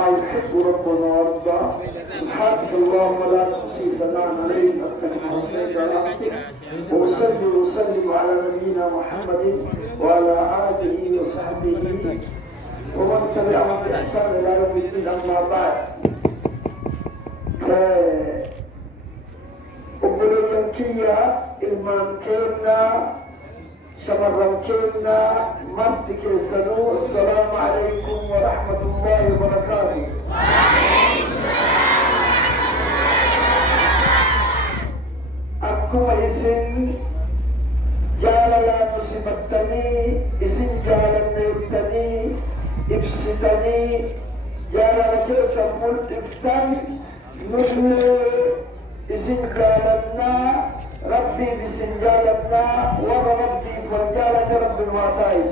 يحب ربنا ويرضى. سبحانك اللهم لا تحصي ثناء عليك انت كما اثنيت على نفسك. واصلي وسلم على نبينا محمد وعلى اله وصحبه ومن تبعهم باحسان الى يوم الدين. اما بعد، وبريانكيا المانكينا شمرانكينا مرتك السنو. السلام عليكم ورحمة الله وبركاته. أكو إسن جاللا نسمتني إسن جالا نيبتني إبستني جاللا كيسا ملت افتن نبني إسن جالنا ربي بسنجالنا ورى ربي فرجالة رب الواتايس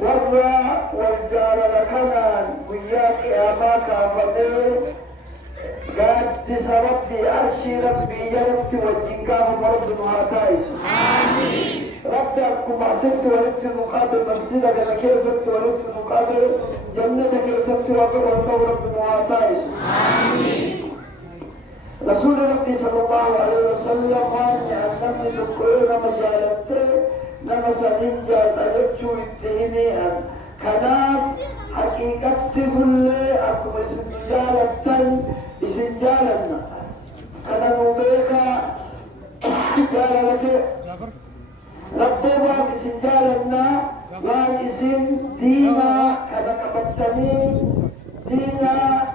ورى والجال لكنان وياك أماك أفضل قادس ربي أرشي ربي جنبت والجنكام رب الواتايس ربي أكو معصبت ولدت المقابل مسجدك لكيست ولدت المقابل جنتك لسبت وقبل رب الواتايس رسول ربي صلى الله عليه وسلم قال أنم لكل مجالته نمسا ننجال أيبشو اتهمي أن كناف حقيقة كل أكو اسنجالنا كنا نبيخا جالتي ربما بسنجالنا وان اسم دينا كنا كبتني دينا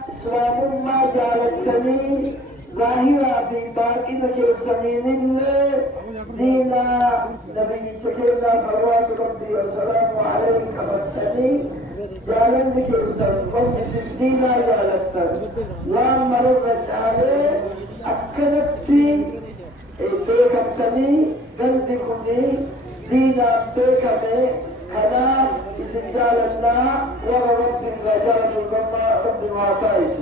إسلام ما جالتني ظاهرة في باطنة السنين دينا نبي تكلنا صلوات ربي وسلامه عليه كبتني جالنك السلام وجس الدينا جالتني لما ربت عليه أكدت بيكبتني قلبكني دينا بيكبني كنا إسنجالنا ورى رب الغجرة القمة رب الواتايس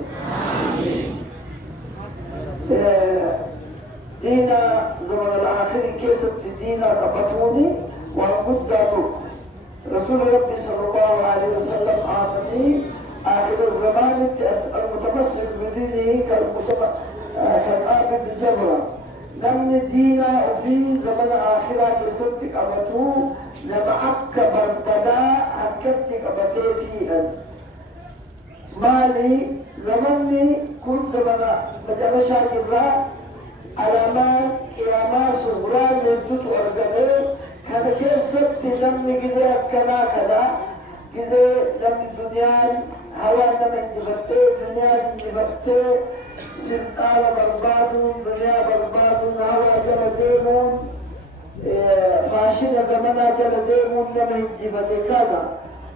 دينا زمن الآخر كيست دينا قبطوني وقداتو رسول ربي صلى الله عليه وسلم آمني آخر الزمان المتمسك بدينه كالآبد الجبرة نمن دينا وفي زمن آخرة كيست قبطو نمعك بربدا هكبت قبطيتي مالي زمني كنت مجمشا جبرا علامات قياما صغران نبدت أرقمي كان كيست نمني قذي أكنا كنا قذي نمني الدنيا هوا نمن جبرتي دنيا جبرتي سلطان بربادون دنيا بربادون هوا جبديمون فاشن زمنا جبديمون نمن جبرتي كنا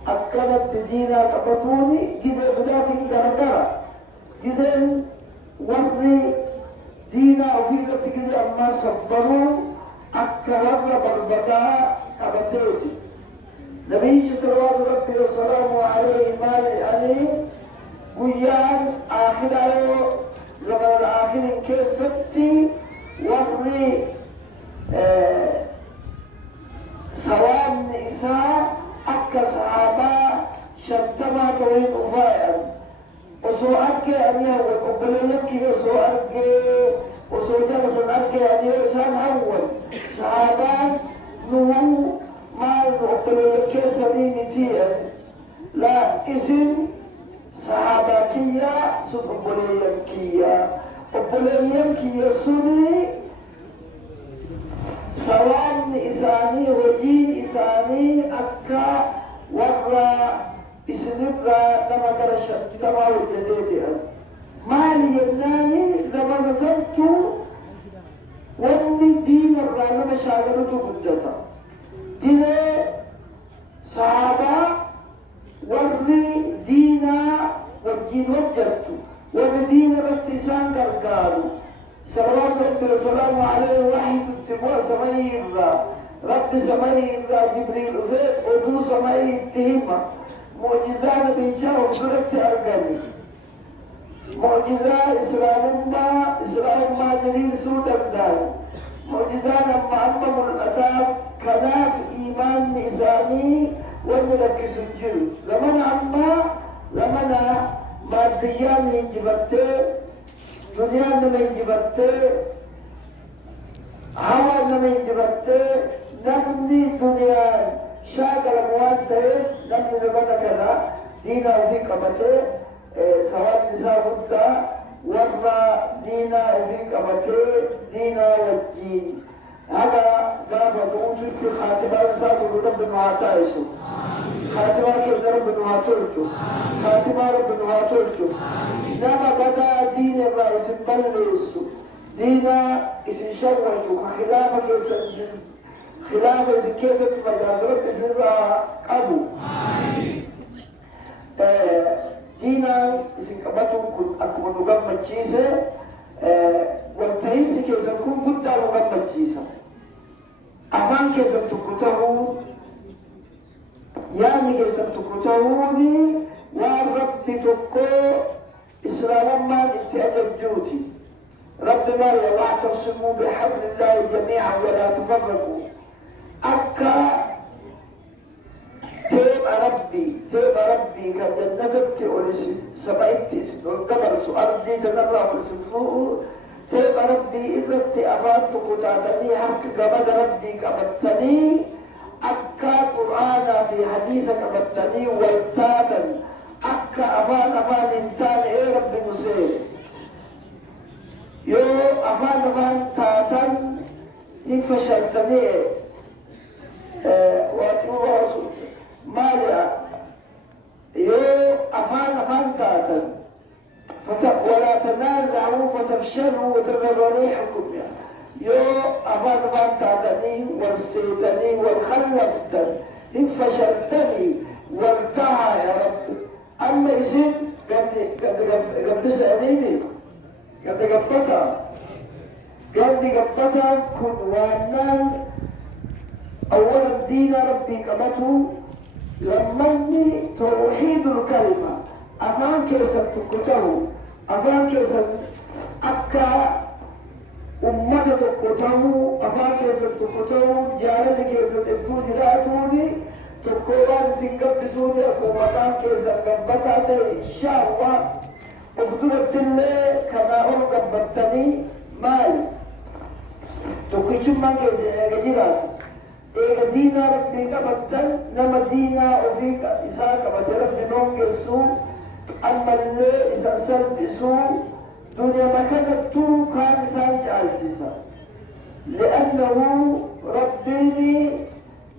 أكلت دينا تقطوني جزء خداتي كنكرة جزء وري دينا وفيك جزء أما صبروا أكرر بربدا كبتيتي نبي صلوات ربي وسلامه عليه مالي عليه قيان آخر زمن الآخر كيستي وري سوام نساء أكا صحابة شتما توين أفايا وسو أكي أميها وقبل يبكي وسو أكي وسو جلس أكي أميها وسان أول صحابة نوو ما وقبل يبكي سليمتي لا اسم صحاباتية سن قبل يبكي سني سوام إساني ودين إساني أكا ورى إسنبرا لما قرش تماوي جديدها مالي يبناني زمان سبتو واني دين الرانا مشاغلته قدسا إذا صحابة وري دينا والدين وجرتو وبدين باتسان قرقارو صلوات ربي وسلامه عليه وحي تتبوع سماير رب سماير جبريل وذيك ودو سماير تهمة معجزان بيجاه وقربت أرقاني معجزة إسلام ما دليل سود أبدان معجزان معمم الأتاف كناف إيمان نساني وندلك سجل لمن عما لمنا ماديان ينجبرتي دنيان من ينجبرتي هوا من ينجبرتي نمني دنيان شاغل موانتي نمني زبنا كذا دينا وفي قبتي سواء نساء بدا ورا دينا وفي قبتي دينا والجين هذا قام بوجود خاتمة رسالة رب نواتايشو خاتمة كده رب نواتورشو خاتمة رب نواتورشو نما بدا دين الرئيس بلسو دينا اسم شوشو خلافة كيسا خلافة اسم كيسا تفرقاز رب اسم الله قبو دينا اسم كبتو كن أكبر نقم الجيسة والتهيس كيسا كن قد نقم الجيسة أفان كيسا تكتهو يعني كيسا تكتهوني والرب تكو إسلام ما اتأدب جوتي رب ما واعتصموا بحبل الله جميعا ولا تفرقوا أكا تيب ربي كجنتك تقولي سبعيتي والقمر سؤال دي تنرى ولسفوه تيب ربي إفرتي أفاتك وتعتني حق قبض ربي كبتني أكا قرآن في حديثك كبتني والتاتا أكا أفان إنتان إيه ربي مسير يو أفان تاتا إنفشلتني وأتوه رسول ماليا يو أفان تاتا ولا تنازعوا فتفشلوا وتذروا ريحكم يو أفان تاتني والسيتني والخلفتني إن فشلتني وارتعى يا رب أما اسم قد سأليني قد قبطها كن وانا أولا دين ربي قبطه لمني توحيد الكلمة أفان كيسا تكتهو أفان كيسا أكا أمة تكتهو أفان كيسا تكتهو جالة كيسا تبقو جراتوني تكوان سنقب بسوني أكومتان كيسا قبطات إن شاء الله أفضلت الله كما أرى قبطني مال تكتشو من كيسا جرات إيه دينا ربي قبطن نما دينا وفيك إساء قبط ربي نوم يسو أما اللي إسا سلبسو دنيا ما كانت تو كان إسان جالسسا لأنه ربيني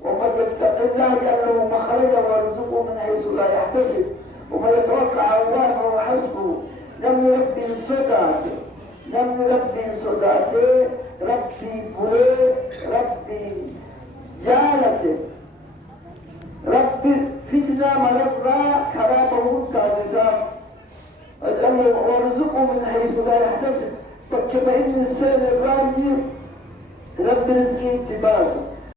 ومن يتق الله جعله مخرجا ويرزقه من حيث لا يحتسب ومن يتوكل على الله فهو حسبه لم يربي الصداقة ربي بولي ربي جالته ربي فتنة مرة خرابه تاسسا أجعله ورزقه من حيث لا يحتسب فكما إن الإنسان الراجل رب رزقه انتباسا